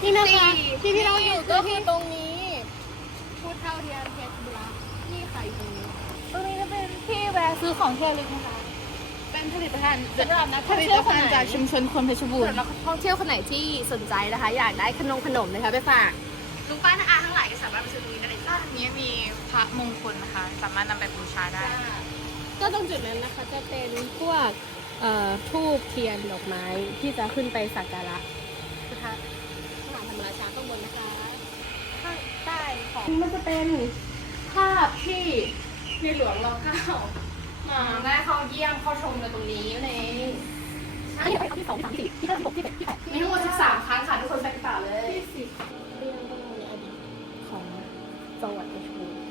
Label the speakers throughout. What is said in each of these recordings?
Speaker 1: นี่นะคะที่เราอยู่ก็คือตรงนี้พุทธอุทยานเพชรบุรีนี่ค่ะอยู่ตรงนี้จะเป็นที่แวะซื้อของเที่ยวลึกนะคะเป็นผลิตภัณฑ์จากชุมชนคนเพชรบูรณ์สำหรับนักท่องเที่ยวคนไหนที่สนใจนะคะอยากได้ขนมนะคะไปฝากลุงป้าน้าอาทั้งหลายก็สามารถไปซื้อตรงนี้ได้เลยจ้า
Speaker 2: นี้มีพระมงคลนะคะสามารถนำไปบูชาได้
Speaker 1: ก็ตรงจุดนั้นนะคะจะเป็นพวกธูปเทียนดอกไม้ที่จะขึ้นไปสักการะพุทธมหาธรรมราชาข้างบนนะคะข้างใต้ของมันจะเป็นภาพที่ในหลวงรอ.9มาได้เข้าเยี่ยมเข้าชมในตรงนี้ในที่ที่2 3 4ที่5 6ที่7ที่8มีทั้งหมด13ครั้งค่ะทุกคนไปกล่าวเลยที่10เรื่องในอดีตของจังหวัดเพชรบูรณ์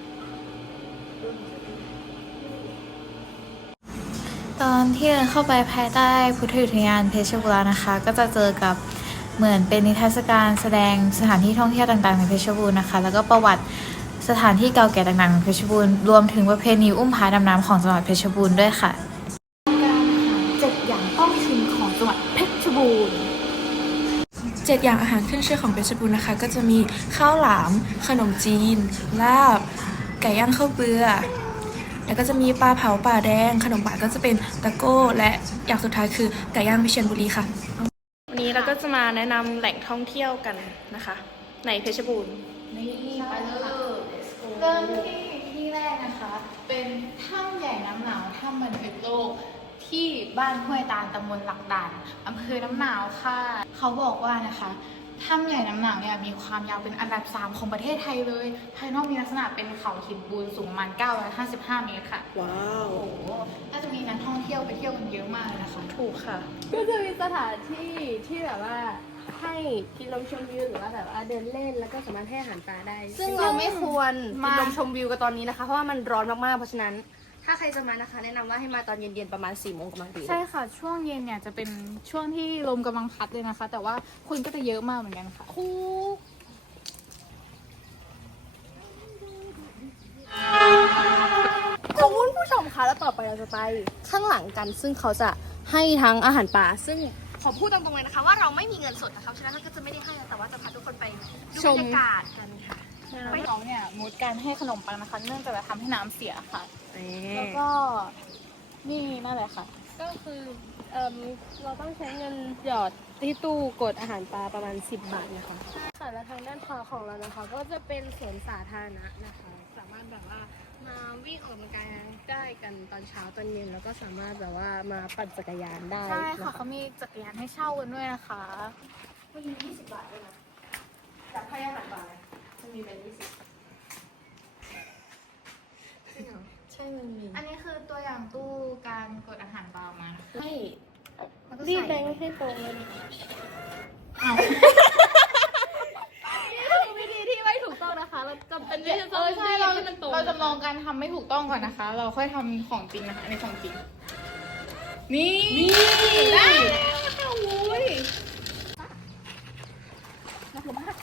Speaker 2: ตอนที่เดินเข้าไปภายใต้พุทธอุทยานเพชรบูรณ์นะคะก็จะเจอกับเหมือนเป็นนิทรรศการแสดงสถานที่ท่องเที่ยวต่างๆในเพชรบูรณ์นะคะแล้วก็ประวัติสถานที่เก่าแก่ต่างๆของเพชรบูรณ์รวมถึงประเพณีอุ้มพาดำน้ำของจังหวัดเพชรบูรณ์ด้วยค่ะ
Speaker 1: 7 อย่างต้องชิมของจังหวัดเพชรบูรณ์
Speaker 3: 7 อย่างอาหารขึ้นชื่อของเพชรบูรณ์นะคะก็จะมีข้าวหลามขนมจีนลาบไก่ย่างข้าวเบื่อแล้วก็จะมีปลาเผาป่าแดงขนมหวานก็จะเป็นตะโก้และอย่างสุดท้ายคือไก่ย่างวิเชียรบุรีค่ะวันนี้เราก็จะมาแนะนำแหล่งท่องเที่ยวกันนะคะในเพชรบูรณ์
Speaker 2: นี่ไปเลยเริ่มที่แรกนะคะเป็นถ้ำใหญ่น้ำหนาวถ้ำบันทึกโลกที่บ้านห้วยตาลตำบลหลักด่านอำเภอน้ำหนาวค่ะเขาบอกว่านะคะถ้ำใหญ่น้ำหนาวเนี่ยมีความยาวเป็นอันดับ3ของประเทศไทยเลยภายนอกมีลักษณะเป็นเขาหินปูนสูงประมาณ955 เมตรค่ะ
Speaker 3: ว้าว
Speaker 2: โอ้โหน่าจะมีนักท่องเที่ยวไปเที่ยวกันเยอะมากเลยนะคะ
Speaker 3: ถูกค่ะ
Speaker 1: ก็จะมีสถานที่ที่แบบว่าให้กินลมชมวิวหรือว่าแบบว่าเดินเล่นแล้วก็สามารถให้อาหารปลาได้ซึ่งเราไม่ควรกินลมชมวิวกันตอนนี้นะคะเพราะว่ามันร้อนมากๆเพราะฉะนั้นถ้าใครจะมานะคะแนะนำว่าให้มาตอนเย็นๆประมาณ4 โมงกำลังดี
Speaker 2: ใช่ค่ะช่วงเย็นเนี่ยจะเป็นช่วงที่ลมกำลังพัดเลยนะคะแต่ว่าคนก็จะเยอะมากเหมือนกันค่ะ
Speaker 1: คุณผู้ชมคะแล้วต่อไปเราจะไปข้างหลังกันซึ่งเขาจะให้ทั้งอาหารปลาซึ่งขอพูดตรงๆเลยนะคะว่าเราไม่มีเงินสดนะคะฉะนั้นเราก็จะไม่ได้ให้แต่ว่าจะพาทุกคนไปดูบรรยากาศกันค่ะ
Speaker 2: ไปน้องเนี่ยงดการให้ขนมปังนะคะเนื่องจากจะทำให้น้ำเสียค่ะแล้วก็นี่นั่นแหละค่ะ
Speaker 1: ก็คือเราต้องใช้เงินหยอดที่ตู้กดอาหารปลาประมาณ10 บาทนะคะค่ะแล้วทางด้านขวาของเรานะคะก็จะเป็นสวนสาธารณะนะคะสามารถแบบว่ามาวิ่งออกกำลังกายได้กันตอนเช้าตอนเย็นแล้วก็สามารถแบบว่ามาปั่นจักรยานได้
Speaker 2: ใช่ค่ะเขามีจักรยานให้เช่ากันด้วยนะคะ
Speaker 1: ก็มี20 บาทด้วยนะจากให้อาหารปลาจะมีเป็น20ใช่มันมี
Speaker 2: อันนี้คือตัวอย่างตู้การกดอาหารปลามา
Speaker 1: ให้รีบแบงค์ให้ตรงเลยวิธีที่ไม่ถูกต้องนะคะเราจำเป็นที่จะต้อง
Speaker 2: ใช่เราจะมองการทำไม่ถูกต้องก่อนนะคะ เราค่อยทำของจริงนะคะในของจริงนี่
Speaker 1: ได้ค่ะโว้ยน่ากลัวมาก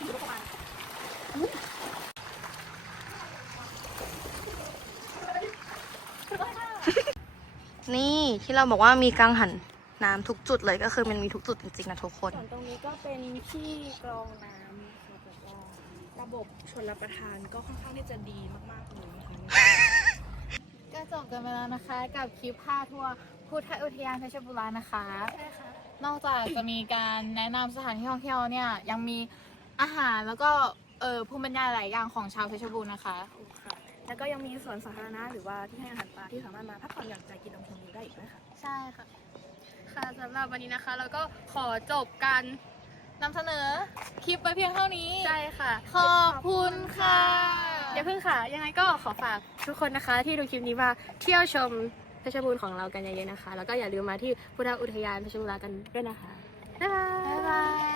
Speaker 1: นี่ที่เราบอกว่ามีกังหันน้ำทุกจุดเลยก็คือมันมีทุกจุดจริงๆนะทุกคนส่วนตรงนี้ก็เป็นที่กรองน้ำแบบว่าระบบชลประทานก็ค่อนข้างที่จะดีมากๆเลยนะคะ
Speaker 2: ก็จบกันไปแล้วนะคะกับคลิปพาทัวร์พุทธอุทยานเพชรบูรณ์นะคะ
Speaker 1: ใช่ค่ะ
Speaker 2: นอกจากจะมีการแนะนำสถานที่ท่องเที่ยวเนี่ยยังมีอาหารแล้วก็ภูมิปัญญาหลายอย่างของชาวเพชรบูรณ์นะคะ
Speaker 1: แล้วก็ยังมีสวนสาธารณะหรือว่าที่ให้อาหารปลาที่สามารถมาพักผ่อนหย่อนใจกินลมชมวิวได้อีกด้วยค่ะ
Speaker 2: ใช่ค่ะค่ะสำหรับวันนี้นะคะเราก็ขอจบการนำเสนอคลิปไปเพียงเท่านี้
Speaker 1: ใช่ค่ะ
Speaker 2: ขอบคุณค่ะ
Speaker 1: เดี๋ยวเพิ่งค่ะยังไงก็ขอฝากทุกคนนะคะที่ดูคลิปนี้มาเที่ยวชมเพชรบูรณ์ของเรากันเยอะๆนะคะแล้วก็อย่าลืมมาที่พุทธอุทยานเพชรบูรณ์กันด้วยนะคะบ๊ายบาย